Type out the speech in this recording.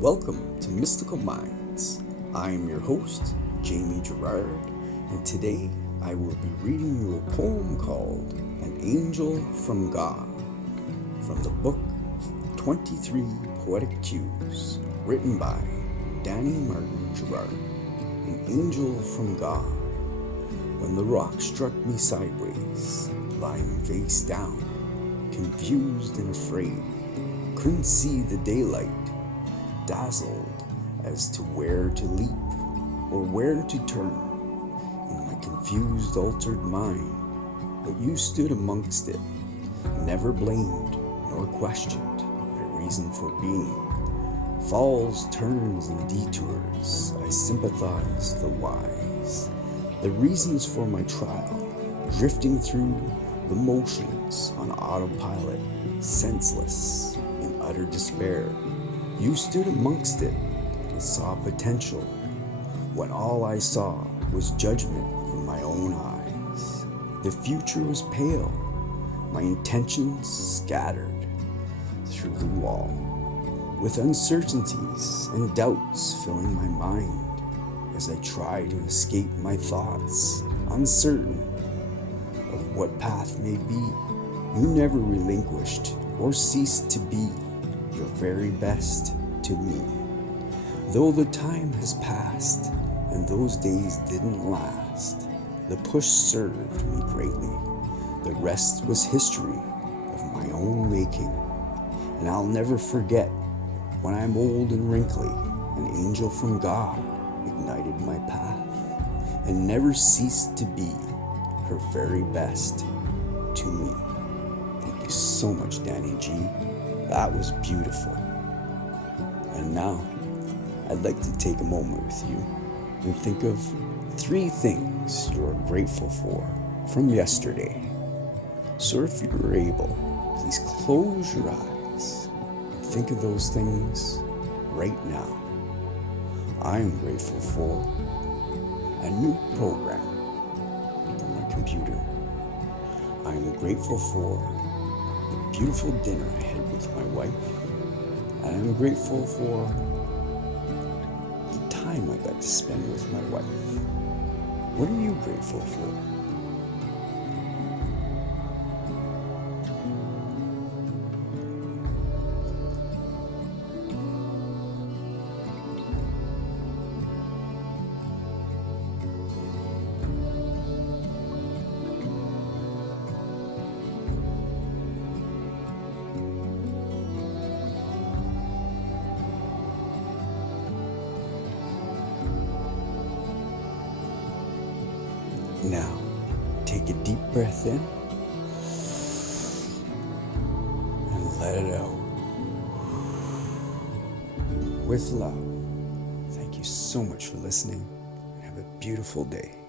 Welcome to Mystical Minds. I am your host, Jamie Gerard, and today I will be reading you a poem called An Angel from God from the book 23 Poetic Cues, written by Danny Martin Gerard. An Angel from God. When the rock struck me sideways, lying face down, confused and afraid, couldn't see the daylight, dazzled as to where to leap or where to turn in my confused, altered mind. But you stood amongst it, never blamed nor questioned my reason for being. Falls, turns, and detours, I sympathized the wise. The reasons for my trial, drifting through the motions on autopilot, senseless in utter despair. You stood amongst it and saw potential when all I saw was judgment in my own eyes. The future was pale, my intentions scattered through the wall, with uncertainties and doubts filling my mind as I try to escape my thoughts, uncertain of what path may be. You never relinquished or ceased to be your very best to me. Though the time has passed and those days didn't last, the push served me greatly. The rest was history of my own making, and I'll never forget when I'm old and wrinkly, an angel from God ignited my path and never ceased to be her very best to me. Thank you so much, Danny G. That was beautiful. And now, I'd like to take a moment with you and think of 3 things you are grateful for from yesterday. So if you're able, please close your eyes and think of those things right now. I am grateful for a new program on my computer. I am grateful for the beautiful dinner I had with my wife. And I'm grateful for the time I got to spend with my wife. What are you grateful for? Now, take a deep breath in and let it out. With love. Thank you so much for listening. Have a beautiful day.